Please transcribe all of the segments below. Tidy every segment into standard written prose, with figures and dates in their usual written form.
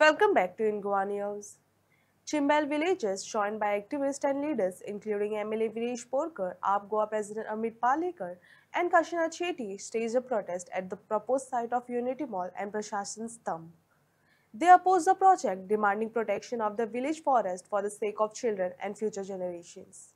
Welcome back to Ingoa News. Chimbal villagers joined by activists and leaders including MLA Viresh Porkar, AAP Goa President Amit Palekar and Kashina Chetty staged a protest at the proposed site of Unity Mall and Prashashan's thumb. They opposed the project, demanding protection of the village forest for the sake of children and future generations.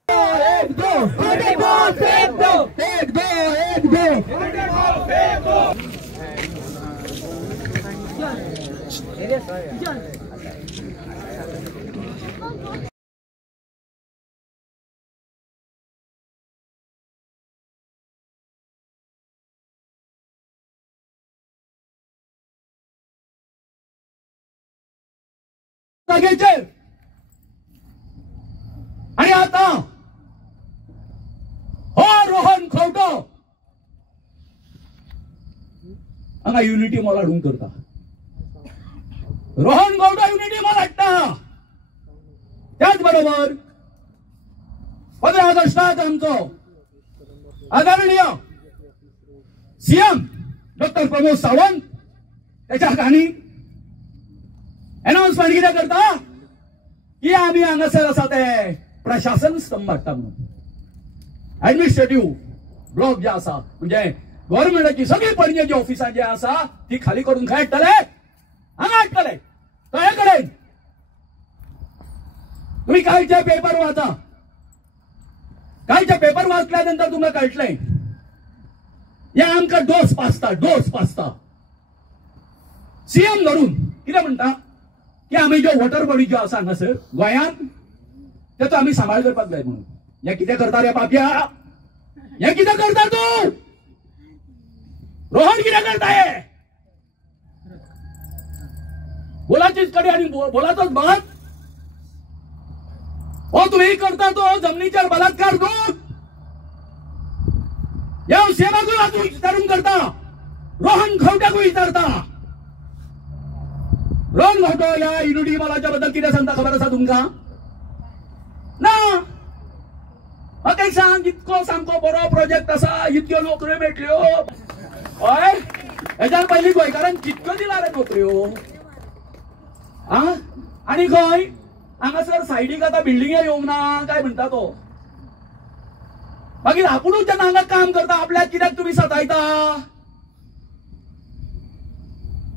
आणि आता हो रोहन खवटो हांगा unity mall हाडूंक करता Rohan खवटो unity mall हाडटा त्याच बरोबर 15 ऑगस्टाक आमचो आदरणीय सीएम डॉक्टर प्रमोद सावंत त्याच्या हातांनी अनाउन्समेंट कितें करता की आम्ही हांगासर आसा ते प्रशासन स्तंभ हाडटा म्हणून ऍडमिनिस्ट्रेटिव्ह ब्लॉक जे आसा म्हणजे गव्हर्नमेंटाची सगळी पणजे जी ऑफिसां जी आसा ती खाली करून खंय हाडटले हांगा हाडटले तळे कडेन तुम्ही कालचे पेपर वाचा कालचे पेपर वाचल्यानंतर तुमकां कळटलें हे आमकां डोस पासता सीएम धरून कितें म्हणटा की आम्ही जो वॉटर बॉडी जो आसा हांगासर गोंयांत त्याचो आम्ही सांबाळ करपाक जाय म्हणून हे कितें करता रे पाप्या हे कितें करता तू रोहन कितें करता हे बोलाचीच कडे आणि बोलाचोच भाग हो तुम्ही करता तो जमनीचेर बलात्कार करून ह्या सेवाकूय विचारून करता रोहन खवट्याकूय विचारता रोहन खवटो या युनिटी मॉलाच्या बद्दल कितें सांगता खबर आसा तुमकां ना म्हाका एक सांग इतको सामको बरो प्रोजेक्ट आसा इतक्यो नोकऱ्यो मेळटल्यो हय हेज्यान पयलीं गोंयकारांक कितक्यो दिला रे नोकऱ्यो आनी खंय हांगासर सायडीक आतां बिल्डिंगे येवंक ना काय म्हणटा तो मागीर आपुणूच जेन्ना हांगा काम करता आपल्याक कित्याक तुमी सतायता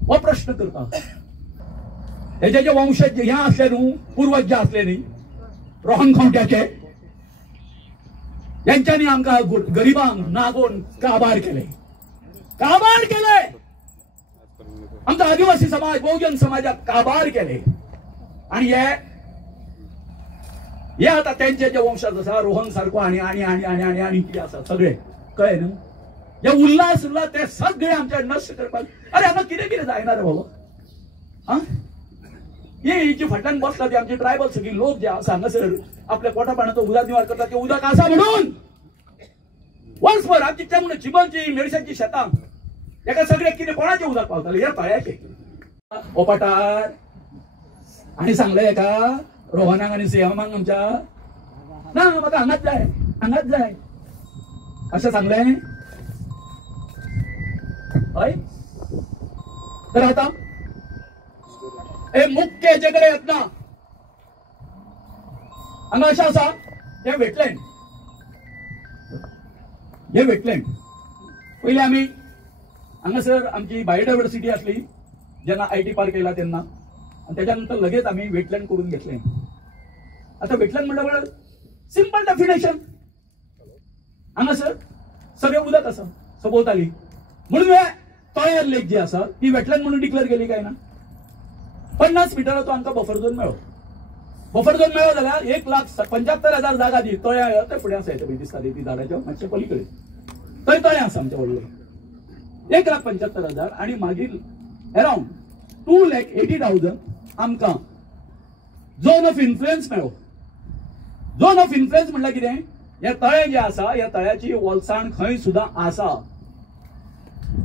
हो प्रश्न करता हेजे जे वंशज हे आसले न्हू पूर्वज जे आसले न्ही रोहन खवट्याचे यांच्यानी आमकां गरिबांक नागोवन काबार केले आमचा आदिवासी समाज बहुजन समाजाक काबार केले आणि हे आता त्यांचे जे वंशज आसा रोहन सारको आणि कितें आसा सगळे कळ्ळें न्हू हे उल्हास ते सगळे आमचे नश्ट करपाक अरे हांगा कितें जायना रे बाबा ही जी फाटल्यान बसला ती आमची ट्रायबल सगळी लोक जे आसा हांगासर आपल्या पोटा पाण्याचो उदक निवार करता ते उदक आसा म्हणून वर्सभर आमची चेमण चिबलची मेडशांची शेतां एका सगळ्याक कितें कोणाचें उदक पावतालें हे तळ्याचे ओपाटार आनी सांगलें एका रोहनाक आनी सिएमाक आमच्या ना म्हाका हांगाच जाय अशें सांगलें हय तर आतां हे मुख्य हेजेकडे येत ना हांगा अशें आसा हे वेटलँड पयलीं आमी हांगासर आमची बायोडायवर्सिटी आसली जेन्ना IT पार्क येयला तेन्ना आनी तेच्या नंतर लगेच आमी वेटलँड करून घेतलें आतां वेटलँड म्हणल्यार सिंपल डेफिनेशन हांगासर सगळें उदक आसा सभोवताली म्हणून तळ्यार लेक जी आसा ती वेटलँड म्हणून डिक्लेअर केली काय ना 50 मिटराचो आमकां बफर झोन मेळ्ळो जाल्यार 1,75,000 जागा दी तळ्या ते फुडें आसा हेच्या दिसता ती झाडाच्या मातशे पलीकडे थंय तळें आसा आमचें व्हडलें 1,75,000 आनी मागीर अरावंड 2,80,000 आमकां झोन ऑफ इन्फ्लुएन्स मेळ्ळो झोन ऑफ इन्फ्लुएन्स म्हणल्यार कितें हे तळें जें आसा ह्या तळ्याची वलसाण खंय सुद्दां आसा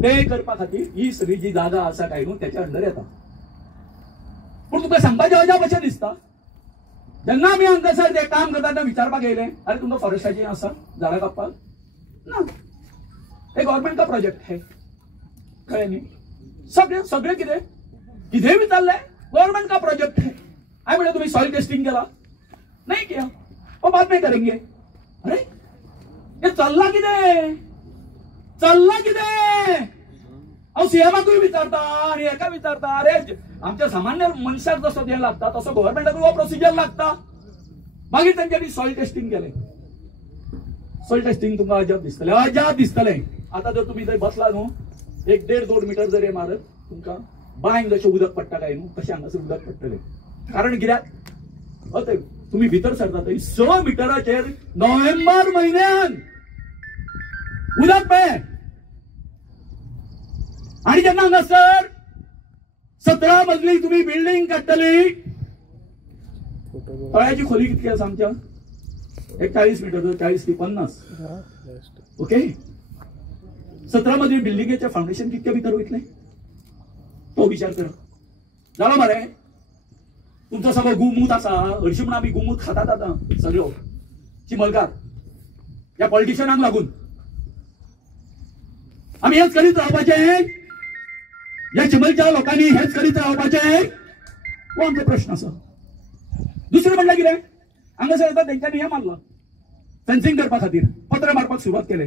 ते करपा खातीर ही सगळी जी जागा आसा काय न्हू तेच्या अंडर येता पूण तुका सांगपाचें अजाप अशें दिसता जेन्ना आमी हांगासर ते काम करता विचारपाक येयले अरे तुमकां फॉरेस्टाचें आसा झाडां कापपाक ना हे गव्हर्नमेंट का प्रोजेक्ट है कळ्ळें न्ही सगळें कितें विचारलें गवर्नमेंट का प्रोजेक्ट है। आई बोले तुम्ही सॉइल टेस्टिंग केला नहीं किया और बाद में करेंगे। अरे ये चालला किती अहो सीएमाकूय विचारता आणि एका विचारता। अरे आमच्या सामान्य मनशाक जसं द्यायला लागता तसं गव्हर्नमेंटाक प्रोसिजर लागता। मागीर त्यांच्यानी सॉइल टेस्टिंग केले। सॉइल टेस्टिंग तुमकां अजाप दिसतले। आता जर तुम्ही थंय बसला न्हू 1-1.5-2 मीटर जर हे मारत तुमकां बांयक जशें उदक पडटा काय न्हू तशें हांगासर उदक पडटलें। कारण कित्याक अथंय तुम्ही भितर सरता थंय 6 मिटराचेर नोव्हेंबर म्हयन्यान उदक पें। आणि जेन्ना हांगासर 17 मजली तुम्ही बिल्डिंग काडटली तळ्याची खोली कितली आसा आमच्या 40 मीटर 40 ते 50 ओके। 17 मजली बिल्डिंगेचे फाउंडेशन कितके भितर वयतले तो विचार करा। जालो मरे तुमचो सगळो गुमूत आसा। हरशीं म्हणून आमी गुमूत खातात आतां सगळो चिमलकार ह्या पॉलिटिशियनांक लागून। आमी हेच करीत रावपाचें या चिमलच्या लोकांनी हेच करीत रावपाचें हो आमचो प्रश्न आसा। दुसरें म्हणल्यार कितें हांगासर आतां तेंच्यांनी हें मारलां फेन्सिंग करपा खातीर पत्र मारपाक सुरवात केले।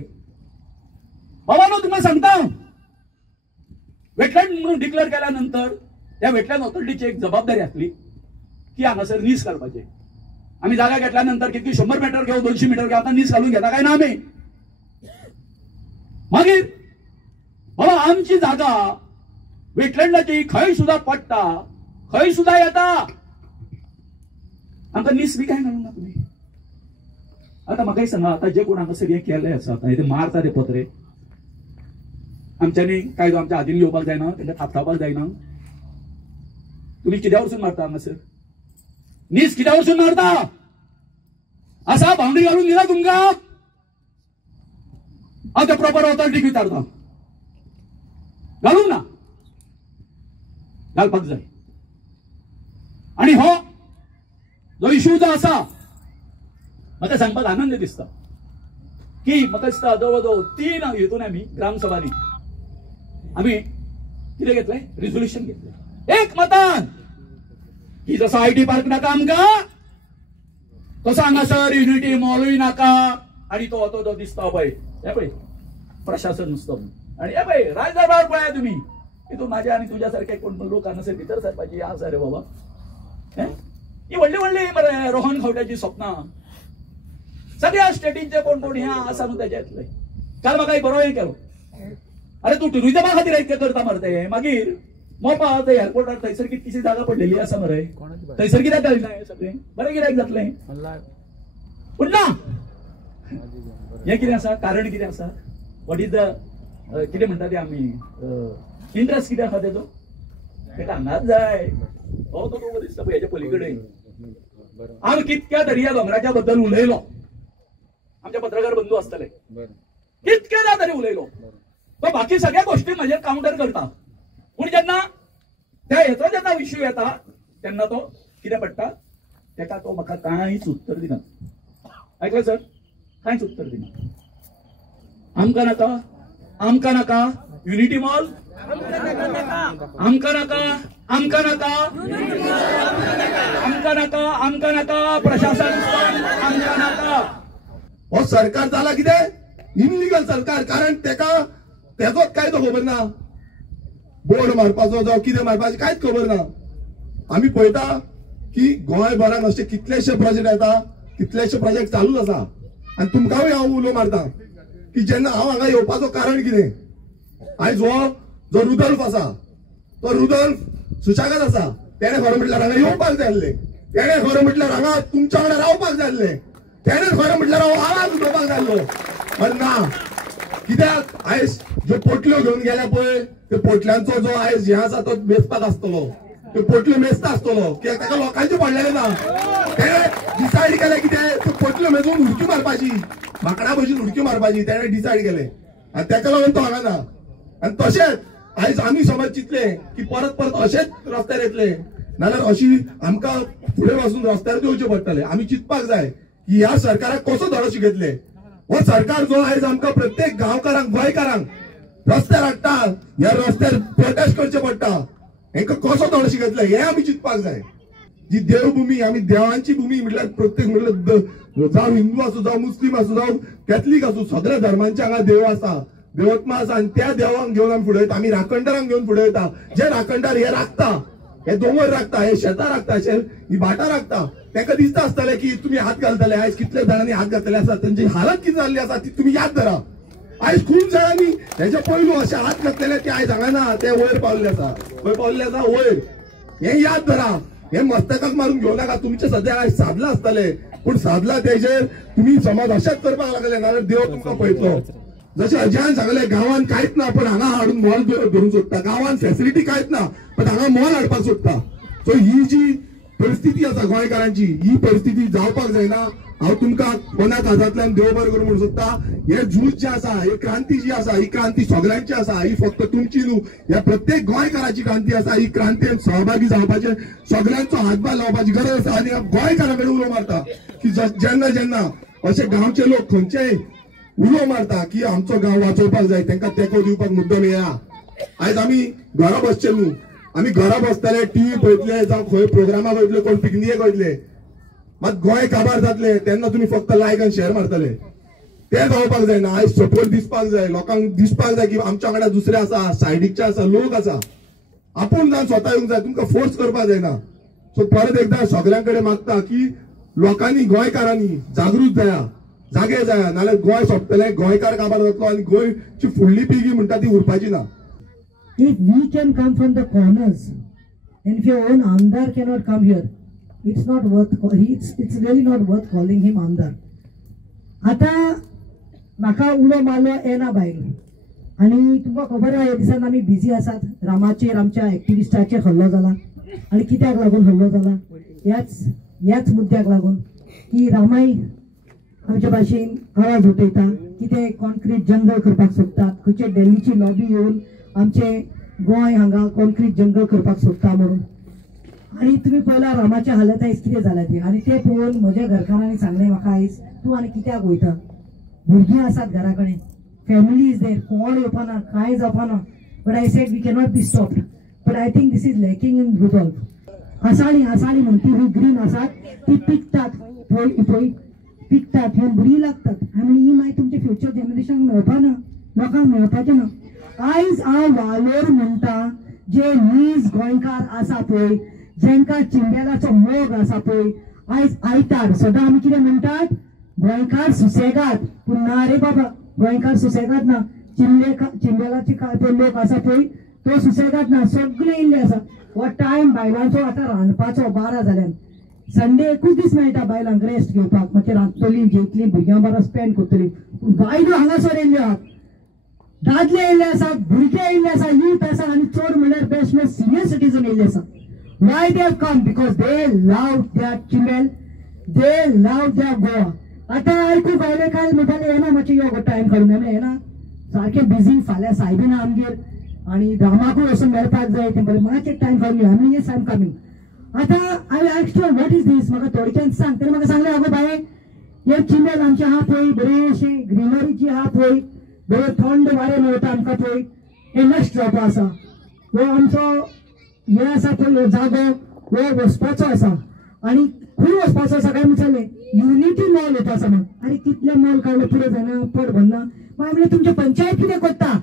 बाबानो तुम्हाला सांगता वेटलँड म्हणून डिक्लेअर केल्यानंतर त्या वेटलँड ऑथॉरिटीची एक जबाबदारी असली की हांगासर नीस काडपाचे। आम्ही जागा घेतल्यानंतर कितकी 100 मीटर घेऊ 200 मीटर घेऊ आता नीस घालून घेता काय ना आम्ही। मागीर बाबा आमची जागा वेटलँडाची खंय सुद्धा पडटा खंय सुद्धा येता आमकां नीस बी काय घालूंक ना तुम्ही। आता म्हाका सांगा आता जे कोण हांगासर हे केले आसा आता हे मारता ते पत्रे आमच्यानी कायदो आमच्या हातीन घेवपाक जायना तेंका थापथावपाक जायना। तुम्ही कित्या वरसून मारता हांगासर नीस कित्या वरसून मारता असा बाउंड्री घालून दिला तुमकां हांव त्या प्रॉपर ऑथॉरिटीक विचारता घालूंक ना घालपाक जाय। आणि हो जो इश्यू जो आसा म्हाका सांगपाक आनंद दिसता की म्हाका दिसता जवळ जवळ 3 हेतून आमी ग्रामसभांनी आम्ही कितें घेतले रिझोल्युशन घेतले एक मतान की जसो आयटी पार्क नाका आमकां तसो हांगासर युनिटी मॉलूय नाका। आणि तो जो दिसता पळय हे पळय प्रशासन नुसतो आणि हे पळय राजदरबार पळया तुम्ही हितून माझ्या आणि तुझ्या सारखे कोण लोक हांगासर भितर सरपाची आसा रे बाबा। ही व्हडली व्हडली मरे रोहन खंवट्याची स्वप्नां सगळ्या स्टेटींचे कोण कोण हे आसा न्हू तेच्यातले। काल म्हाका एक बरो हे केलो अरे तू टुरिझमा खातीर इतकें करता मरे मागीर मोपा ते एअरपोर्टार थंयसर कितकीशी जागा पडलेली आसा मरे थंयसर कित्याक घालना हें सगळें बरें कित्याक जातलें उरना हें कितें आसा कारण कितें आसा वॉट इज द कितें म्हणटा ते आमी इंट्रस्ट कितें आसा तेजो तेका हांगाच जाय हो तो तुका दिसता पळय हेच्या पलीकडे हांव कितक्या तरी ह्या दोंगराच्या बद्दल उलयलो आमचे पत्रकार बंधू आसतले कितकेदा तरी उलयलो तो बाकी सगळ्या गोष्टी म्हणजे काउंटर करता पूण जेन्ना त्या हेचो जेन्ना इश्यू येता तेन्ना तो कितें पडटा तेका तो म्हाका कांयच उत्तर दिना। आयकलें सर कांयच उत्तर दिना। आमकां नाका युनिटी मॉल आमकां नाका प्रशासन आमकां नाका। हो सरकार जाला कितें इनलिगल सरकार कारण तेजोच कायदो खबर ना बोर्ड मारपाचो जावं कितें मारपाचें कांयच खबर ना। आमी पळयता की गोंयभरान अशे कितलेशे प्रोजेक्ट येता कितलेशे प्रोजेक्ट चालूच आसा आनी तुमकांय हांव उलो मारता की जेन्ना हांव हांगा येवपाचो कारण कितें आयज हो जो रुदल्फ आसा तो रुदल्फ सुशागत आसा तेणे खरें म्हटल्यार हांगा येवपाक जाय आसलें तेणे खरें म्हटल्यार हांगा तुमच्या वांगडा रावपाक जाय आसलें तेणे खरें म्हटल्यार हांव आवाज उठोवपाक जाय आसलो पण ना कित्याक आयज ज्यो पोटल्यो घेवन गेल्या पळय त्या पोटल्यांचो जो आयज हे आसा तो मेजपाक आसतलो त्यो पोटल्यो मेजता आसतलो कित्याक ताका लोकांचे पडलेले ना तेणे डिसायड केलें कितें त्यो पोटल्यो मेजून उडकी मारपाची माकडा भशेन उडकी मारपाची तेणे डिसायड केलें आनी तेका लागून तो हांगा ना। आनी तशेंच आयज आमी समज चिंतले की परत अशेंच रस्त्यार येतले नाल्यार अशी आमकां फुडें वचून रस्त्यार देंवचें पडटलें। आमी चिंतपाक जाय की ह्या सरकाराक कसो धडो शिकयतले। हो सरकार जो आयज आमकां प्रत्येक गांवकारांक गोंयकारांक रस्त्यार हाडटा ह्या रस्त्यार प्रोटेस्ट करचें पडटा हेंका कसो धडो शिकयतले हे आमी चिंतपाक जाय. जी देवभूमी आमी देवांची भूमी म्हटल्यार प्रत्येक म्हटल्यार जावं हिंदू आसूं जावं मुस्लिम आसूं जावं कॅथलीक आसूं सगळ्या धर्मांचे हांगा देव आसा, देवत्मा आसा आनी त्या देवांक घेवन आमी फुडें वयता. आमी राखणदारांक घेवन फुडें वयता. जे राखणदार हे राखता, हे दोंगर राखता, हे शेतां राखता, ही भाटां राखता, तांकां दिसता आसतलें की तुमी हात घालतले. आयज कितल्या जाणांनी हात घातले आसा, तांची हालत कितें जाल्ली आसा ती तुमी याद धरा. आयज खूब जाणांनी हेच्या पयलू अशे हात घातलेले ते आयज हांगा ना, ते वयर पावल्ले आसा. खंय पावल्ले आसा? वयर. हे याद धरा. हे मस्तकाक मारून घेऊ नका. तुमचे सध्या आयज साधला आसतले, पूण साधला तेजेर तुम्ही समज अशेंच करपाक लागले नाल्यार देव तुमकां पळयतलो. जशें अजयान सांगले गांवांत कांयच ना पण हांगा हाडून मॉल धरून सोदता. गांवांत फॅसिलिटी कांयच ना पण हांगा मॉल हाडपाक सोदता. सो ही जी परिस्थिती आसा गोंयकारांची, ही परिस्थिती जावपाक जायना. हांव तुमकां मनाक हातांतल्यान देव बरें करूं म्हणून सोदता. हे झूज जे आसा, हे क्रांती जी आसा, ही क्रांती सगळ्यांची आसा. ही फक्त तुमची न्हू, ह्या प्रत्येक गोंयकाराची क्रांती आसा. ही क्रांतीन सहभागी जावपाचे सगळ्यांचो हातभार लावपाची गरज आसा. आनी गोंयकारां कडेन उलो मारता की जेन्ना जेन्ना अशे गांवचे लोक खंयचेय उलो मारता की आमचो गांव वाचोवपाक जाय, तांकां तेंको दिवपाक मुद्दम येया. आयज आमी घरा बसचे न्हू, आमी घरा बसतले, टीव्ही पळयतले जावं खंय प्रोग्रामाक वयतले, कोण पिकनिकेक वयतले, मात गोंय काबार जातले तेन्ना तुमी फक्त लायक आनी शेअर मारतले. ते जावपाक जायना. आयज सपोर्ट दिसपाक जाय, लोकांक दिसपाक जाय की आमच्या वांगडा दुसरे आसा, सायडीकचे आसा, लोक आसा. आपूण जावन स्वता येवंक जाय, तुमकां फोर्स करपाक जायना. सो परत एकदा सगळ्यां कडेन मागता की लोकांनी गोंयकारांनी जागृत जाया, जागे जाया, नाल्यार गोंय सोंपतलें, गोंयकार काबार जातलो आनी गोंयची फुडली पिळगी म्हणटा ती उरपाची ना. If we can come from the corners, and if your own Amdar cannot come here, it's not worth. It's really not worth calling him Amdar. आता म्हाका उलो मारलो येना बायल, आनी तुमकां खबर आहा ह्या दिसान आमी बिजी आसात. रामाचेर आमच्या एक्टिविस्टाचेर हल्लो जाला आनी कित्याक लागून हल्लो जाला? ह्याच मुद्द्याक लागून की रामाय आमच्या भाशेन आवाज उठयता, कितें कॉन्क्रीट जंगल करपाक सोदतात, खंयचे दिल्लीची लॉबी येवन आमचे गोंय हांगा कॉन्क्रीट जंगल करपाक सोदता म्हणून. आनी तुमी पळयला रामाच्या हालत आयज कितें जाला ती. आनी ते पळोवन म्हज्या घरकारांनी सांगलें म्हाका आयज तूं आनी कित्याक वयता. भुरगीं आसात घरा कडेन, फॅमिली इज देर, कोण येवपाना, कांय जावपाना. But I said we cannot be stopped. But I think this is lacking in resolve. आसाळी म्हणून ती ग्रीन आसात, ती पिकतात, पळय पिकतात, हे बरी लागतात. आनी ही मागीर तुमच्या फ्युचर जनरेशनाक मेळपाना, लोकांक मेळपाचें ना. आयज हांव वालोर म्हणटा, जे नीज गोंयकार आसा पळय, जेंका चिंबेलाचो मोग आसा पळय, आयज आयतार सदां आमी कितें म्हणटात, गोंयकार सुसेगाद. पूण ना रे बाबा, गोंयकार सुसेगाद ना. चिंबेलाचे ते लोक आसा पळय तो सुसेगाद ना. सगळे येयल्ले आसा. हो टायम बायलांचो आतां रांदपाचो 12 जाल्यान. संडे एकूच दीस मेळटा बायलांक रेस्ट घेवपाक, मातशें रांदतली, जेवतली, भुरग्यां बरो स्पेंड करतली. पूण बायलो हांगासर येयल्ल्यो आहात, दादले येयल्ले आसा, भुरगे येयल्ले आसा, यूथ आसा, आनी चड म्हणल्यार बेस्ट म्हणल्यार सिनियर सिटीजन येयल्ले आसा. Why they have come? Because they love their children, they love their Goa. आता आयकू बायले काल म्हणटाले येना मातशें यो टायम काडून. आमी येना, सारके बिझी. फाल्यां सायबीन आमगेर आनी रामाकूय वचून मेळपाक जाय. तें बरें मातशें टायम काडून यो. आमी येस आय एम कमिंग. आतां हांवें आस्क्ड वॉट इज दीस, म्हाका थोडक्यान सांग. तेणें म्हाका सांगलें आगो बाये, हे चिंबेल आमचें आहा पळय, बरेंशें ग्रिनरी जी आहा पळय, बरें थंड वारें मेळटा आमकां पळय, हे नेक्स्ट स्टॉप आसा. हो आमचो हे आसा पळय जागो, हो वचपाचो आसा. आनी खंय वचपाचो आसा काय विचारलें, युनिटी मॉल येता आसा म्हण. आरे कितले मॉल काडले पुरो जायना, पड भरना. मागीर म्हणलें तुमचे पंचायत कितें करता,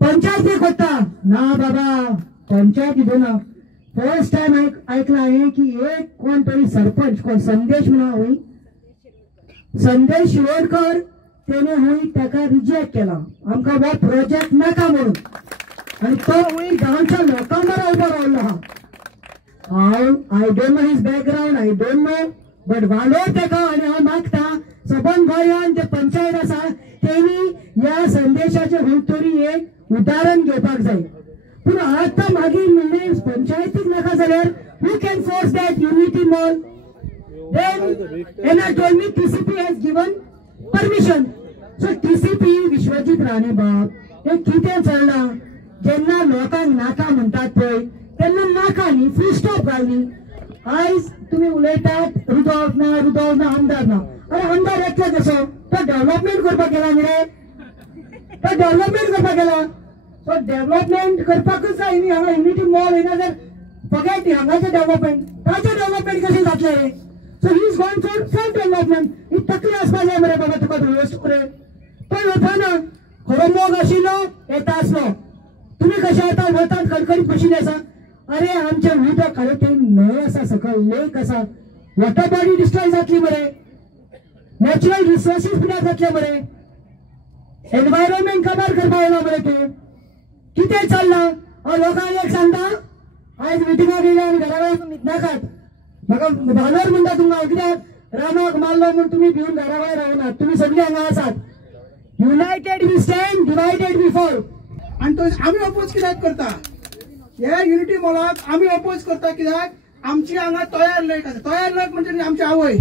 पंचायत कितें करता. ना बाबा, पंचायत हिदूना. फर्स्ट टायम ऐकला हांवें की एक कोण तरी सरपंच, कोण संदेश म्हणून हूंय, संदेश शिरोडकर, तेणे हूंय ताका रिजेक्ट केला. आमकां हो प्रोजेक्ट नाका म्हणून. आनी तो हूंय गांवच्या लोकां बरो उबो रावल्लो आहा. I don't know his background, I don't know, but वालोर तेका. आनी हांव मागता सबंद गोंयान जे पंचायत आसा तेणी ह्या संदेशाचे खंय तरी एक उदाहरण घेवपाक जाय. पूण आतां मागीर म्हणलें पंचायतीक नाका जाल्यार who can force that unity mall. Then एना told me TCP has given permission. So TCP Vishwajit Rane बाब हे कितें चलना. जेन्ना लोकांक नाका म्हणटात पळय तेन्ना नाका न्ही, फूल स्टॉप घाल न्ही. आयज तुमी उलयतात रुजोव ना, आमदार ना. अरे आमदार एकटो कसो, तो डेव्हलपमेंट करपाक गेला न्ही रे, तो डेव्हलपमेंट करपाक गेला. सो डेव्हलपमेंट करपाकच जाय न्ही. हांगा युनिटी मॉल येना जर फॉरगेट हांगाचें डेव्हलपमेंट ताचें डेव्हलपमेंट कशें जातलें रे. So he is going for self development. ही तकली आसपा जाय मरे बाबा तुका वेवस्थीत रे. तो येताना खरो मोग आशिल्लो येता आसलो. तुम्ही कशे आता वतात कडकडीत बशिल्ले आसा. अरे आमचे उदक खरें ते न्हंय आसा सकयल लेक आसा. वॉटर बॉडी डिस्ट्रॉय जातली मरे. नॅचरल रिसोर्सीस पिड्यार जातले मरे. एनवायरमेंट काबार करपा येयला मरे तूं. कितें चल्लां हांव लोकांक एक सांगता. आयज मिटिंगाक येयले आनी घरा वयर न्हिदनाकात. म्हाका भानर म्हणटा तुमकां कित्याक रानाक मारलो म्हूण तुमी भिवन घरा वयर रावनात. तुमी सगळीं हांगा आसात. United we stand divided we fall. आणि तो आम्ही अपोज कित्याक करता. हे युनिटी मॉलाक आम्ही अपोज करता कित्याक आमची हांगा तयार लेक आसा. तयार लेक म्हणजे आमची आवय,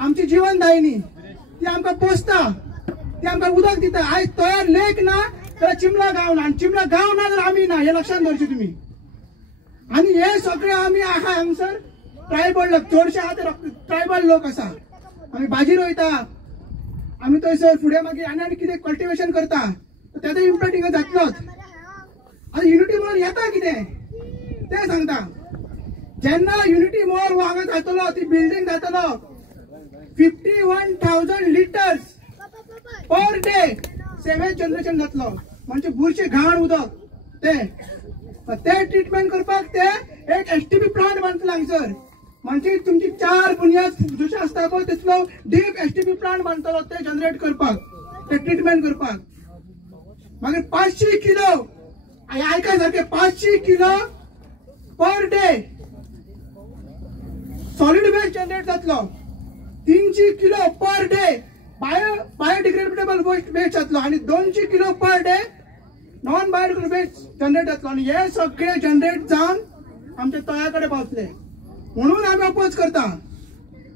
आमची जीवनदायिनी. ती आमकां पोसता, ती आमकां उदक दिता. आयज तयार लेक ना जाल्यार चिमला गांव ना, आनी चिमला गांव ना जाल्यार आमी ना. हे लक्षात दवरचें तुमी. आणि हे सगळे आमी आहा हांगसर ट्रायबल लोक. चडशे आहा ते ट्रायबल लोक आसा. आमी भाजी रोयता. आमी थंयसर फुडें मागीर आनी कितें कल्टिवेशन करता. त्याचा इम्पॅक्ट हिंगा जातलोच. आता युनिटी मॉल येता कितें ते सांगता. जेन्ना युनिटी मॉल हांगा जातलो, ती बिल्डिंग जातलो 51,000 litres per day sewage generation जातलो. म्हणजे बुरशे घाण उदक ते ट्रीटमेंट करपाक ते एक एसटीपी प्लांट बांदतले हांगसर. म्हणजे तुमची 4 बुनियाद जशें आसता पळय तितलो डीप एसटीपी प्लांट बांदतलो ते जनरेट करपाक, ते ट्रीटमेंट करपाक. मागीर 500 किलो ऐका सारखे 500 kilo per day solid waste generate जातलो. 300 kilo per day biodegradable waste जातलो. आणि 200 kilo per day non biodegradable waste generate जातलो. आणि हे सगळे जनरेट जावन आमच्या तळ्याकडे पावतले. म्हणून आम्ही अपोज करता.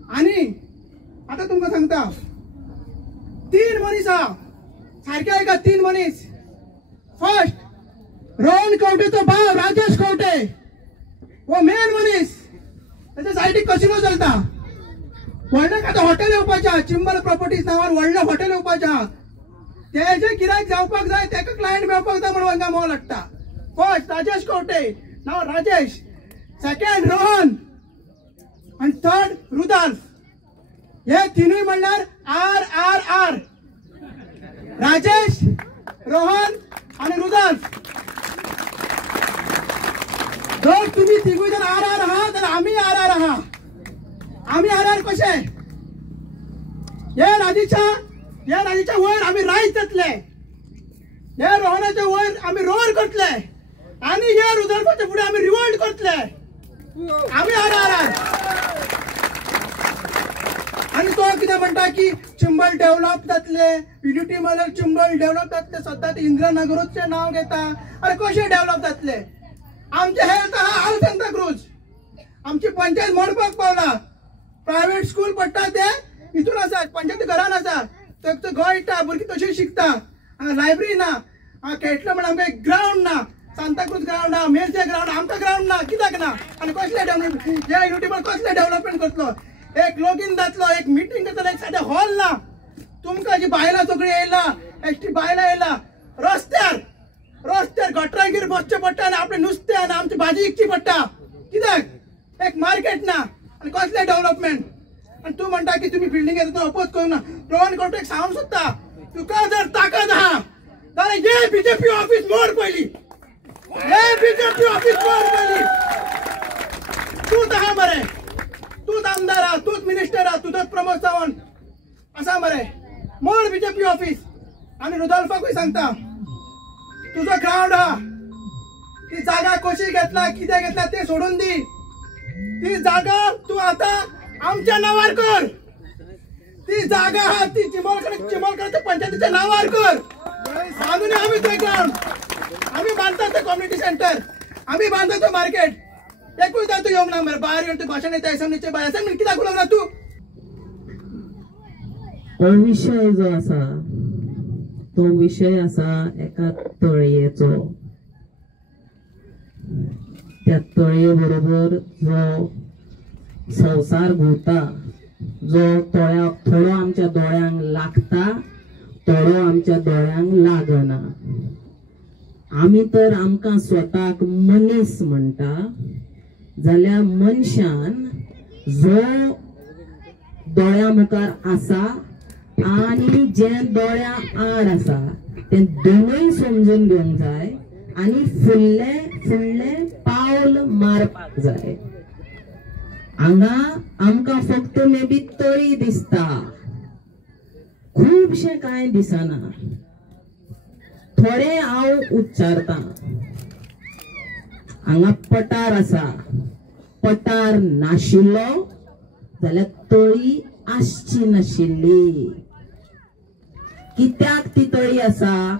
आणि आता तुमकां सांगता 3 मनीस आहा सारखे ऐका. 3 मनीस. फर्स्ट रोहन कवटेचो भाव राजेश कवटे हो मेन मनीस. त्याच्या सायडीक कसिनो चलता. व्हडलें आतां हॉटेल येवपाचें आहा. चिंबल प्रॉपर्टीज नांवार व्हडलें हॉटेल येवपाचें आहा. तेजे गिरायक जावपाक जाय, तेका क्लायंट मेळपाक जाय म्हणून हांगा मॉल हाडटा. फर्स्ट राजेश कवटे नाव राजेश. सेकंड रोहन आणि थर्ड रुदाल्फ. हे तिनूय म्हणल्यार RRR. राजेश, रोहन आणि रुदाल्फ. जर तुम्ही तिघूय जण RR आहात तर आम्ही RR आहात. आम्ही RR कशे. हे राजेच्या वयर आम्ही राईत जातले. हे रोहनाच्या वयर आम्ही रोअर करतले. आणि हे रुदाल्फाच्या फुडें आम्ही रिवोल्ट करतले. आम्ही RR. आणि तो कितें म्हणटा की चिंबल डेव्हलप जातले, युनिटी मॉलाक चिंबल डेव्हलप जातले. सद्दां ते इंद्रानगरूचें नाव घेता. अरे कशें डेव्हलप जातले. आमचे हेल्थ आहा आल सांताक्रूज. आमची पंचायत मोडपाक पावला. प्रायव्हेट स्कूल पडटा ते हितून आसा, पंचायत घरान आसा. तो गोंयटा भुरगीं तशीं शिकता. लायब्ररी ना. खेळटलो म्हण आमकां एक ग्राउंड ना. सांताक्रूज ग्राउंड ना, मेर्जे ग्राउंड, आमकां ग्राउंड ना. कित्याक ना. आणि कसले डेव्हलपमेंट. ह्या युनिटी मॉल कसले डेव्हलपमेंट करतलो. एक लॉगिन जातलो, एक मीटिंग जातलो, एक साधे हॉल ना. तुमकां जी बायलां सगळीं येयला, एसटी बायलां येयला. रस्त्यार गटरागीर बसचें पडटा आनी आपलें नुस्तें आनी आमची भाजी विकची पडटा. कित्याक एक मार्केट ना. आनी कसलें डेव्हलपमेंट. आनी तूं म्हणटा की तुमी बिल्डिंग येता अपोज करूं ना. रोहन कवटेक सांगूंक सोदता तुका जर ताकद आहा जाल्यार ये बीजेपी ऑफिस मोड पयली. हे बीजेपी ऑफिस मोड पयली. तूंच आहा मरे. तूच आमदार आहा, तूच मिनिस्टर आहा, तुजोच प्रमोद सावंत आसा मरे. मोड बीजेपी ऑफिस. आणि रुदाल्फाकूय सांगता तुजो ग्राउंड आहा. ती जागा कशी घेतला, कितें घेतला ते सोडून दी. ती जागा तूं आता आमच्या नावार कर. ती जागा आहा ती चिमलकडे पंचायतीच्या नावार कर. अजून आम्ही ते ग्राउंड आम्ही बांधता ते कम्युनिटी सेंटर, आम्ही बांधता तो मार्केट. एकूच जाय तू येवंक ना मरे. भायर येवन तू भाशण येता एसएमनीचे भायर. एसएमनी कित्याक उलोवंक ना तू. तो विषय जो आसा तो विषय आसा एका तळयेचो. त्या तळये बरोबर जो संसार घुंवता, जो तळ्याक थोडो आमच्या दोळ्यांक लागता, थोडो आमच्या दोळ्यांक लागना. आमी तर आमकां स्वताक मनीस म्हणटा जाल्यार मनशान जो दोळ्या मुखार आसा आणि जे दोळ्या आड आसा ते दोनूय समजून घेवंक जाय आणि फुडले पावल मारपाक जाय. हांगा आमकां फक्त मे बी तळी दिसता, खूबशे कांय दिसना. थोडे हांव उच्चारता. हांगा पठार आसा, पठार नाशिल्लो जाल्यार तळी आसची नाशिल्ली. कित्याक ती तळी आसा,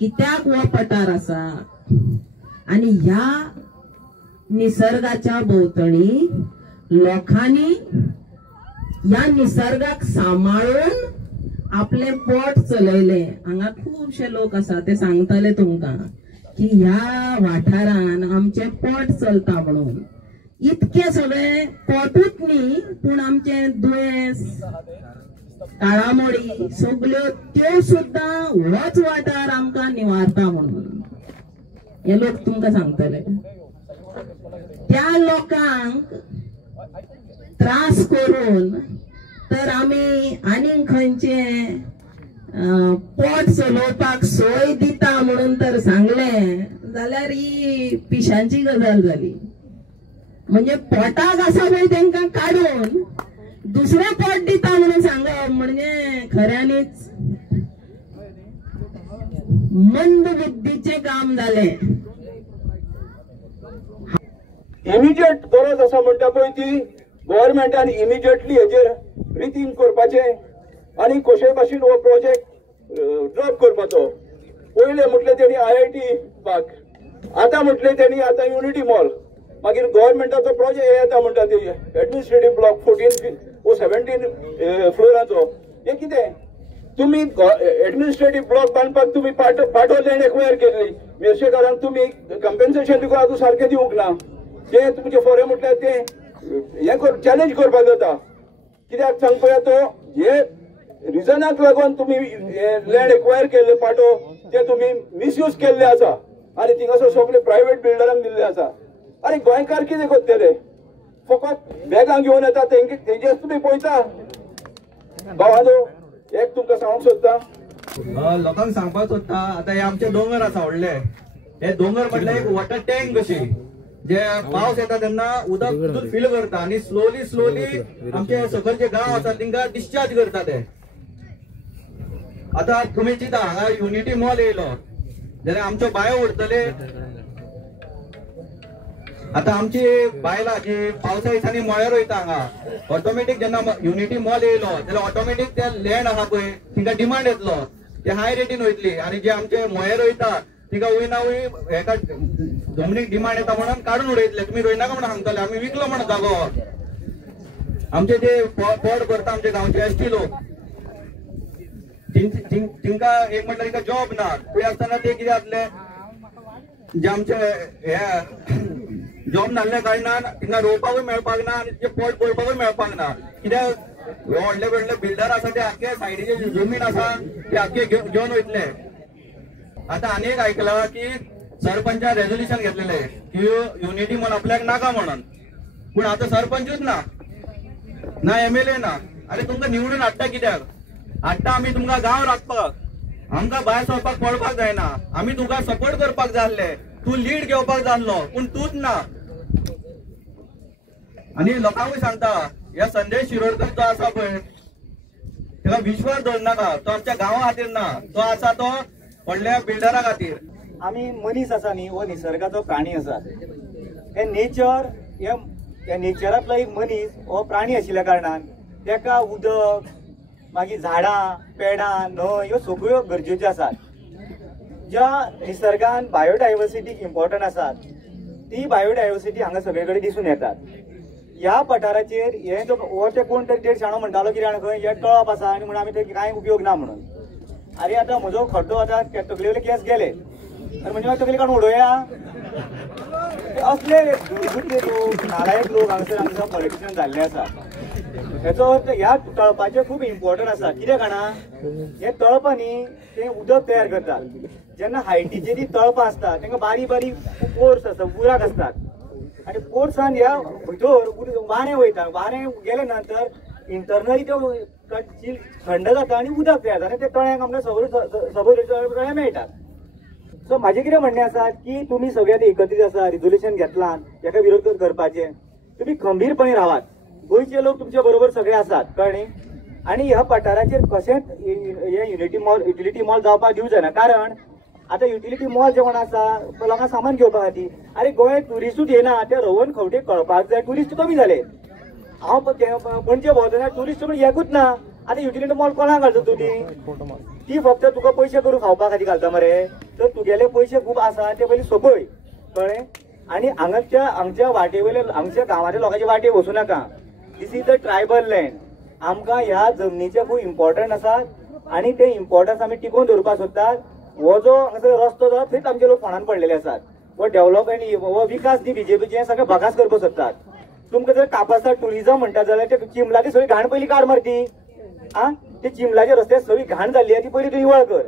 कित्याक हो पठार आसा, आणि ह्या निसर्गाच्या भोवतणी लोकांनी या निसर्गाक सांभाळून आपले पोट चलयले. हांगा खूबशे लोक आसा ते सांगतले तुमकां की ह्या वाठारान आमचे पोट चलता म्हणून. इतके सगळे पोटूच न्ही पूण आमचे दुयेंस, काळामोडी सगळ्यो त्यो सुद्धा होच वाठार आमकां निवारता म्हणून हे लोक तुमकां सांगतले. त्या लोकांक त्रास करून तर आमी आनीक खंयचे पोट चलोवपाक सोय दिता म्हणून तर सांगले जाल्यार ही पिशांची गजाल जाली. म्हणजे पोटाक आसा पळय तांकां काडून दुसरे पोट दिता म्हणून सांगप म्हणजे खऱ्यांनीच मंद बुद्धीचे काम झाले. इमिजिएट गरज आसा म्हणटा पळय ती गव्हर्मेंटान इमिजिएटली हेजेर रिथींक करपाचे आनी कशे भाशेन हो प्रोजेक्ट ड्रॉप करपाचो. पयले म्हटले तेणी IIT पार्क, आतां म्हटले तेणी आतां युनिटी मॉल, मागीर गव्हर्मेंटाचो प्रोजेक्ट हे येता म्हणटा ते एडमिनिस्ट्रेटिव्ह ब्लॉक 14 वो 17 फ्लोराचो. हे कितें तुम्ही एडमिनिस्ट्रेटिव्ह ब्लॉक बांदपाक तुम्ही पाटो लँड एक्वायर केल्ली, मेर्शेकारांक तुम्ही कंपेन्सेशन दिवून अजून सारकें दिवंक ना. ते तुमचे फोरे म्हटल्यार ते हे चॅलेंज करपाक जाता. कित्याक सांग पळया तो हे रिजनाक लागून तुम्ही लँड एक्वायर केल्ले पाटो ते तुम्ही मिसयूज केल्ले आसा आनी थिंगासर सगळे प्रायव्हेट बिल्डरांक दिल्ले आसा. आनी गोंयकार कितें करतले? फकत बॅगां घेवन येता तेजेच तुम्ही पळयता. भावानो एक तुमकां सांगूंक सोदता, लोकांक सांगपाक सोदता, आतां हे आमचे दोंगर आसा व्हडले, हे दोंगर म्हटल्यार एक वॉटर टँक कशी, जे पावस येता तेन्ना उदक तितून फील करता आणि स्लोली आमचे सकलचे गांव आसा तिंका डिस्चार्ज करता ते. आता तुम्ही चिंता हांगा युनिटी मॉल येयलो जाल्यार आमच्यो बायो उरतले. आता आमची बायलां जी पावसा दिसांनी मळ्यार वयता हांगा ऑटोमॅटीक जेन्ना युनिटी मॉल येयलो जाल्यार ऑटोमॅटीक त्या लँड आहा पळय तिंका डिमांड येतलो, ते हाय रेटीन वयतली. आनी जे आमचे मळ्यार वयता तिका वयना वय एका जमनीक डिमांड येता म्हणून काढून उडयतले. तुम्ही रोयनाका म्हणून सांगतले आम्ही विकलो म्हणून जागो. आमचे जे पोट भरता आमचे गांवचे एसटी लोक तिंका एक म्हटल्यार तिका जॉब ना. ते आसतना ते कितें जातले जे आमचे हे जॉब नासल्या कारणान तिंका रोवपाकूय मेळपाक ना आनी ते पोट भरपाकूय मेळपाक ना. कित्याक व्हडले व्हडले बिल्डर आसा ते आख्खे सायडीचे जमीन आसा ते आख्खे घेवन वयतले. आता आनी एक आयकला की सरपंचान रेझोल्युशन घेतलेले की युनिटी मॉल आपल्याक नाका म्हणून, पूण आता सरपंचूच ना MLA ना. अरे तुमकां निवडून हाडटा कित्याक? हाडटा आमी तुमकां गांव राखपाक, आमकां भायर सरपाक पडपाक जायना. आमी तुका सपोर्ट करपाक जाय आसले, तूं लीड घेवपाक जाय आसलो पूण तूच ना. आनी लोकांकूय सांगता ह्या संदेश शिरोडकर जो आसा पळय तेका विश्वास दवरनाका. तो आमच्या गांवा खातीर ना, तो आसा तो व्हडल्या बिल्डरा खातीर. आमी मनीस आसा न्ही हो निसर्गाचो प्राणी आसा. हे नेचर हे नेचरांतलो एक मनीस हो प्राणी आशिल्ल्या कारणान तेका उदक मागीर झाडां पेडां न्हंय ह्यो सगळ्यो गरजेच्यो आसात. ज्या निसर्गान बायोडायवर्सिटीक इम्पॉर्टंट आसात ती बायोडायवर्सिटी हांगा सगळे कडेन दिसून येतात. ह्या पठाराचेर हे जो हो ते कोण तरी शाणो म्हणटालो की जाणा खंय हे टॉप आसा आनी म्हणून आमी थंय कांय उपयोग ना म्हणून. अरे आतां म्हजो खड्डो आतां तकले वयले केस गेले आनी म्हणजे तकली काडून उडोवया. असले दुर्गुटले लोक नालायक लोक हांगासर आमकां पॉलिटिशन जाल्ले आसा. हेचो अर्थ ह्या तळपाचे खूप इम्पॉर्टंट आसा. कितें जाणा, हे तळप न्ही ते उदक तयार करतात. जेन्ना हायटीचे ती तळपां असतात तांकां बारीक बारीक पोर्स आसतात, बुराक असतात, आणि पोर्सान ह्या भितर वारें वयता. वारें गेले नंतर इंटरनली त्यो थंड जाता आणि उदक तयार जाता, ते तळ्यांक आमकां सगळे मेळटात. सो म्हाजें कितें म्हणणें आसा की तुमी सगळे एकत्रीत आसा, रिझोल्युशन घेतलां, हेका विरोध करपाचें, तुम्ही खंबीरपणे रावात. गोंयचे लोक तुमच्या बरोबर सगळे आसात, कळ्ळें. आणि ह्या पठाराचेर कशेंच हे युटिलिटी मॉल जावपाक दिवं जायना. कारण आता युटिलिटी मॉल जे कोण आसा लोकांक सामान घेवपा खातीर, अरे गोंय ट्युरिस्टूच येना, ते रवण खंवटे कळपाक जाय, ट्युरिस्ट कमी जाले. हांव पणजे भोंवतना ट्युरिस्ट पण एकूच ना. आता युटिलिटी मॉल कोणाक घालता तुमी? ती फक्त तुका पयशे करून खावपा खातीर घालता मरे. तर तुगेले पयशे खूब आसा ते पयलीं सोपय, कळ्ळें. आणि हांगच्या वाटेवयले हांगच्या गांवाच्या लोकांचे वाटे वचूं नाका. दिस इज द ट्रायबल लँड. आमकां ह्या जमनीचे खूब इम्पॉर्टंट आसात आणि ते इम्पॉर्टन्स आमी टिकोवन दवरपाक सोदतात. हो जो हांगासर रस्तो जो थंयच आमचे लोक फोंडान पडलेले आसात. हो डेव्हलपमेंट हो विकास न्ही बीजेपीचे सगळे भगास करपाक सोदतात. तुमकां जर कापासा टुरिझम म्हणटा जाल्यार ते चिमलाची सगळी घाण पयलीं काड मारती. ते चिमलाचे रस्ते सगळी घाण जाल्ली ती पयलीं तूं निवळ कर,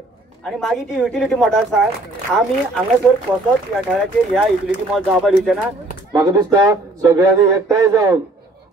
आणि मागीर ती युटिलिटी मॉलाक सांग आमी हांगासर कसोच ह्या ठाराचेर ह्या युटिलिटी मॉल जावपाक दिवचे ना. म्हाका दिसता सगळ्यांनी एकठांय जावन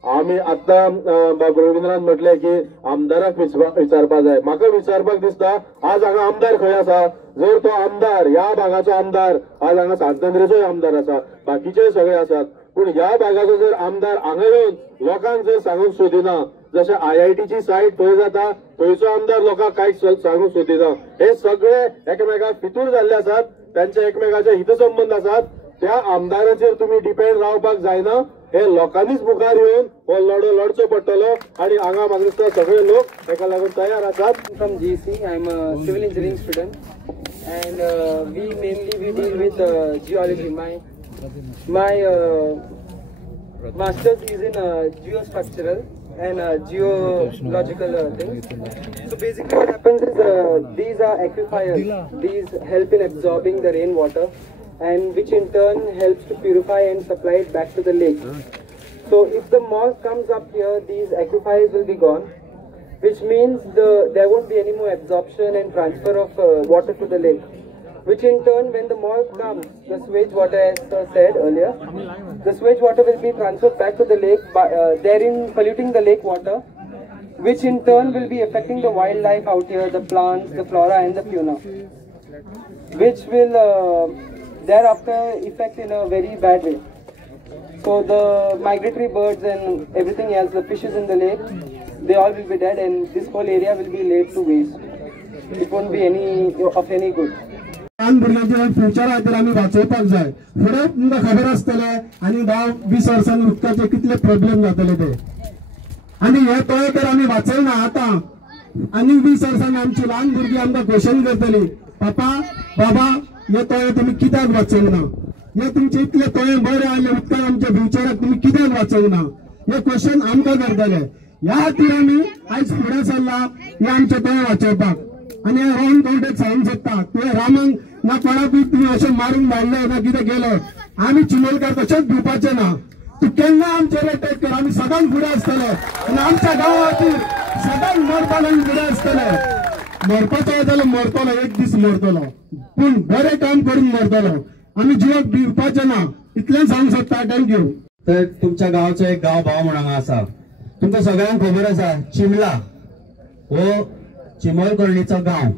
आमी आतां बाब रविंद्रान म्हटले की आमदाराक विचारपाक जाय. म्हाका विचारपाक दिसता आज हांगा आमदार खंय आसा? जर तो आमदार ह्या भागाचो आमदार आज हांगा सांतनगरेचोय आमदार आसा, बाकीचे सगळे आसात, पूण ह्या भागाचो जर आमदार हांगा येवन लोकांक जर सांगूंक सोदिना, जशें IITची सायट थंय जाता थंयचो आमदार लोकांक कांयच सांगूंक सोदिना. हे सगळे एकामेकाक फितूर जाल्ले आसात, तांचे एकमेकाचे हितसंबंद आसात. त्या आमदाराचेर तुम्ही डिपेंड रावपाक जायना. हे लोकांनीच मुखार येवन हो लढो लढचो पडटलो आणि हांगा म्हाका दिसता सगळे लोक हेका लागून तयार आसात. From GC, I'm a civil engineering student, and we deal with geology. My master's is in geostructural and geological things. So basically what happens is these are aquifers. These help in absorbing the rainwater, and which in turn helps to purify and supply it back to the lake. So if the mall comes up here, these aquifers will be gone, which means there won't be any more absorption and transfer of water to the lake, which in turn when the mall comes, the sewage water, as sir said earlier, the sewage water will be transferred back to the lake, therein polluting the lake water, which in turn will be affecting the wildlife out here, the plants, the flora and the fauna, which will thereafter affect in a very bad way. So the migratory birds and everything else, the fishes in the lake, they all will be dead, and this whole area will be laid to waste. It won't be of any good. लहान भुरग्यांचे future खातीर आमी वाचोवपाक जाय. फुडें तुमकां खबर आसतले आनी 10-20 वर्सांनी उदकाचे कितले प्रॉब्लेम जातले ते, आनी हे तळे तर आमी वाचयना. आतां आनी 20 वर्सांनी आमची ल्हान भुरगीं आमकां क्वेश्चन करतली, पापा बाबा हे तळे तुमी कित्याक वाचयना? हे तुमचे इतले तळे बरे आले उदकाक आमच्या फ्युचराक तुमी कित्याक वाचयना? हे क्वेश्चन आमकां करतले. ह्या खातीर आमी आयज फुडें सरला हे आमचे तळे वाचोवपाक. आणि राहून कोणते सांगूंक शकता तुवें रामांक ना कोणाकूय तुवें अशें मारून धाडले ना कितें केलें. आमी चिमोलकार तशेंच भिवपाचे ना. तूं केन्ना आमचेर अटॅक कर, आमी सदांच फुडें आसतले आनी आमच्या गांवा खातीर सदांच मरपाक आमी फुडें आसतले. मरपाचो जाल्यार मरतलो, एक दीस मरतलो, पूण बरें काम करून मरतलो. आमी जिवाक भिवपाचे ना, इतलें सांगूंक सोदता. थँक्यू. तर तुमच्या गांवचो एक गांव भाव म्हणून हांगा आसा. तुमकां सगळ्यांक खबर आसा चिमला हो चिमोलकर्णीचो गांव,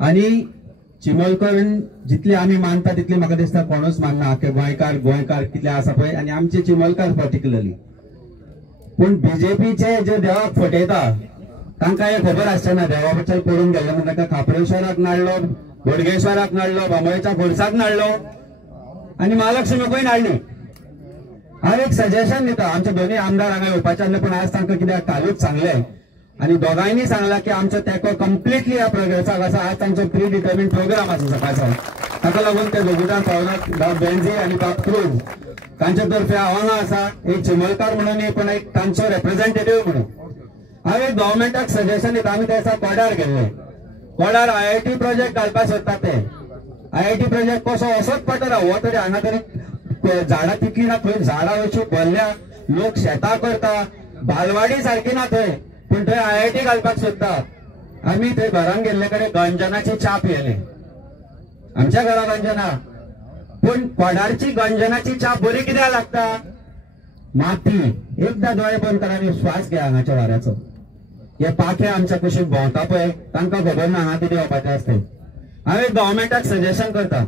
आणि चिमोलकर्ण जितले आमी मानता तितले म्हाका दिसता कोणूच मानना की गोंयकार कितले आसा पळय, आनी आमचे चिमोलकार पर्टिक्युलरली. पूण बीजेपीचे जे देवाक फटयता तांकां हे खबर आसचेना. देवा बद्दल पळोवन गेले म्हणून ताका खापरेश्वराक नाडलो, बोडगेश्वराक नाडलो, बांबोळेच्या फोर्साक नाडलो आनी महालक्ष्मीकूय नाडली. हांव एक सजेशन दिता, आमचे दोन्ही आमदार हांगा येवपाचे आसले पूण आज तांकां कित्याक कालूच सांगले आणि दोघांनी सांगला की आमचो तेको कम्प्लिटली ह्या प्रोग्रेसाक आसा. आज तांचो प्री डिटर्मिन प्रोग्राम आसा सकाळचो, ताका लागून ते दोगूजांक पावनात बेन्झी आनी बाब क्रूज तांचे तर्फे हांव हांगा आसा एक चिमोलकार म्हणून पण एक तांचो रेप्रेझेंटेटिव्ह म्हणून. हांव एक गव्हर्मेंटाक सजेशन दिता. आमी त्या दिसा कोडार गेल्ले, कोडार IIT प्रोजेक्ट घालपाक सोदता ते. IIT प्रोजेक्ट कसो असोच पडटलो हो तरी हांगा तरी झाडां तितली ना, थंय झाडां अशी भरल्या, लोक शेतां करता, बालवाडी सारखी ना थंय, पूण थंय IIT घालपाक सोदता. आमी थंय घरान गेल्ले कडेन गंजनाची च्या पियेले. आमच्या घरा गंजना, पूण कोडारची गंजनाची च्या बरी कित्याक लागता? माती. एकदा दोळे बंद करा आनी श्वास घ्या हांगाच्या वाऱ्याचो. हे पाखे आमच्या कुशीक भोंवता पळय तांकां खबर ना हांगा कितें येवपाचें आसता. हांवें गव्हर्मेंटाक सजेशन करता,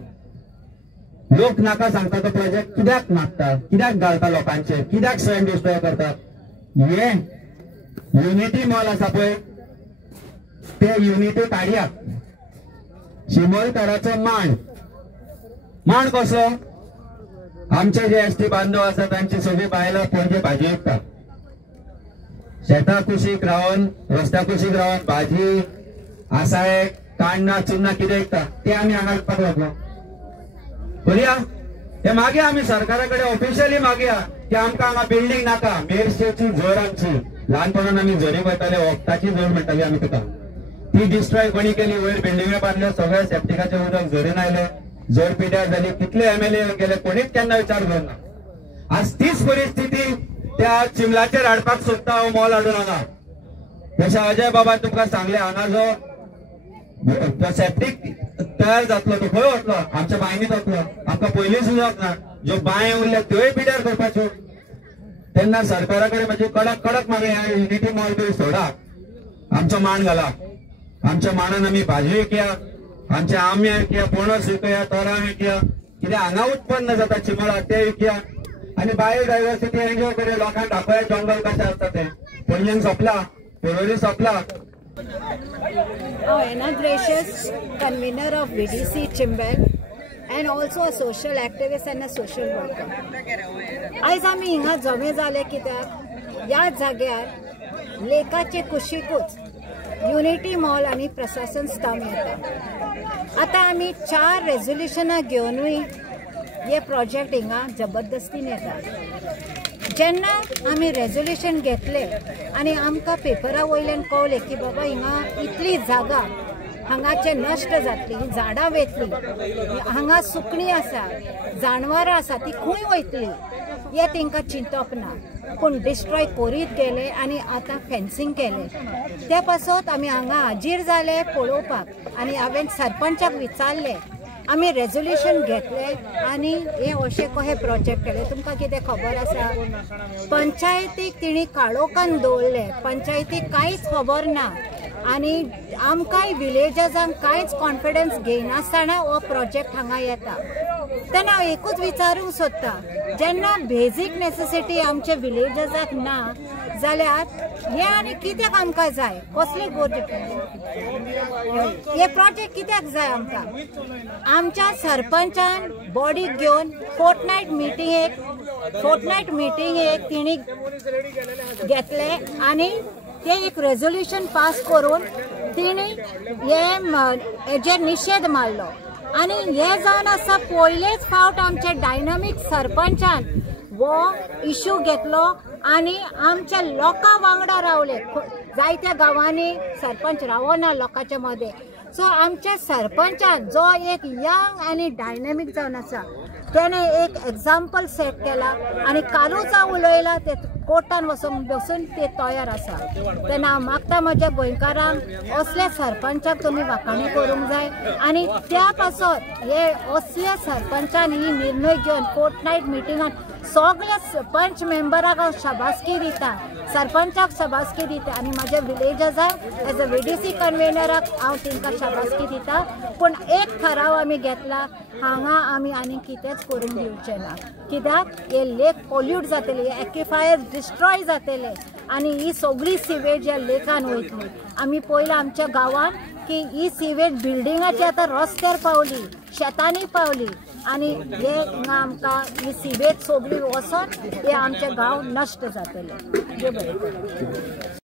लोक नाका सांगता तो प्रोजेक्ट कित्याक नाकता, कित्याक घालता लोकांचे, कित्याक सण डिस्ट्रॉय करतात. हे युनिटी मॉल आसा पळय ते युनिटी काडया. चिमोलकाराचो मांड कसो? आमचे जे ST बांधव आसा तांची सगळी बायलां पणजे भाजी विकतात. शेता कुशीक रावन रस्त्या कुशीक रावन भाजी आसाय काण्णां चुन्नां कितें विकता ते आमी हांगा विकपाक लागलो. बरया हे मागया आमी सरकारा कडेन ऑफिशियली मागया की आमकां हांगा बिल्डींग नाका. मेरशेची झर आमची ल्हानपणान आमी झरी वयताले, वखदाची झर म्हणटाली आमी तुका, ती डिस्ट्रॉय कोणी केली. वयर बिल्डिंगे बांदले, सगळे सेप्टिकाचे उदक झरीन आयले, झर पिड्यार जाली. कितले MLA गेले कोणीच केन्ना विचार करूना. आज तीच परिस्थिती त्या चिमलाचेर हाडपाक सोदता हो मॉल हाडून हांगा. जशें अजय बाबा तुमकां सांगले, हांगा जो सेप्टीक तयार जातलो तो खंय वतलो? आमच्या बांयनीत वतलो. आमकां पयलींच उदक ना. ज्यो बांय उरल्या त्योय पिड्यार करपाच्यो. तेन्ना सरकारा कडेन मातशी कडक मागे युनिटी मॉल बी सोडा, आमचो मांड घाला. आमच्या मांडान आमी भाजी विकया, आमचे आंबे विकया, पणस विकया, तोरां विकया, कितें हांगा उत्पन्न जाता चिमोळा ते विकया आनी बायोडायवर्सिटी एन्जॉय करूया. लोकांक दाखोवया जंगल कशें आसता तें. पणजेन सोंपला, Porvorim सोंपला. Anna Gracious, convener of VDC Chimbel and also a social activist and a social worker. आज आमी हिंगा जमे जाले कित्याक ह्या जाग्यार लेकाचे कुशीकूच युनिटी मॉल आणि प्रशासन स्थान येता. आता आमी 4 रेझोल्युशनां घेवनूय हे प्रोजेक्ट हिंगा जबरदस्तीन येता. जेन्ना आमी रेझोल्युशन घेतले आनी आमकां पेपरा वयल्यान कळलें की बाबा हिंगा इतली जागा हांगाचे नश्ट जातली, झाडां वेतली, हांगा सुकणीं आसा, जानवरां आसा ती खंय वयतली हे तांकां चिंतप ना. पूण डिस्ट्रॉय करीत गेले आनी आतां फेन्सिंग केले. त्या पासत आमी हांगा हाजीर जाले पळोवपाक आनी हांवें सरपंचाक विचारले. आमी रेझोल्युशन घेतले आनी हे अशें कशें प्रोजेक्ट केले. तुमकां कितें खबर आसा? पंचायतीक तिणी काळोखान दवरले, पंचायतीक कांयच खबर ना आनी आमकांय विलेजर्सांक कांयच कॉन्फिडन्स घेयनासतना हो प्रोजेक्ट हांगा येता. तेन्ना हांव एकूच विचारूंक सोदता, जेन्ना बेजीक नेसेसिटी आमच्या विलेजर्साक ना जाल्यार हे आनी कित्याक आमकां जाय? कसले हे प्रोजेक्ट कित्याक जाय आमकां? आमच्या सरपंचान बॉडीक घेवन फोर्टनायट मिटिंगेक तिणी घेतले आनी ते एक रेझोल्युशन पास करून तिणी हेजेर निशेध मारलो. आनी हे जावन आसा पयलेच फावट आमच्या डायनामीक सरपंचान हो इश्यू घेतलो आनी आमच्या लोकां वांगडा रावले. जायत्या गांवांनी सरपंच रावना लोकांच्या मदें. सो आमच्या सरपंचान जो एक यंग आनी डायनामीक जावन आसा त्याने एक एग्जाम्पल सेट केला आनी कालूच हांव उलयला ते कोर्टान बसून ते तयार आसा. तेन्ना हांव मागता म्हज्या गोंयकारांक असल्या सरपंचाक तुमी वाखाणी करूंक जाय आनी त्या पासत हे असल्या सरपंचान ही निर्णय घेवन फोर्टनायट मिटिंगान सगळ्या पंच मेंबराक हांव शाबासकी दिता, सरपंचाक शाबासकी दिता आनी म्हाज्या विलेजर्सांक एज अ VDC कन्वेनराक हांव तांकां शाबासकी दिता. पूण एक ठराव आमी घेतला, हांगा आमी आनी कितेंच करूंक दिवचें ना. कित्याक हे लेक पोल्यूट जातले, हे एक्विफायर डिस्ट्रॉय जातले आनी ही सगळी सिवेज ह्या लेकान वयतली. आमी पयला आमच्या गांवान की ही सिवेज बिल्डिंगाची आतां रस्त्यार पावली, शेतांनी पावली आनी हे हिंगा आमकां ही सिवेज सगळी वचोन हे आमचे गांव नश्ट जातले.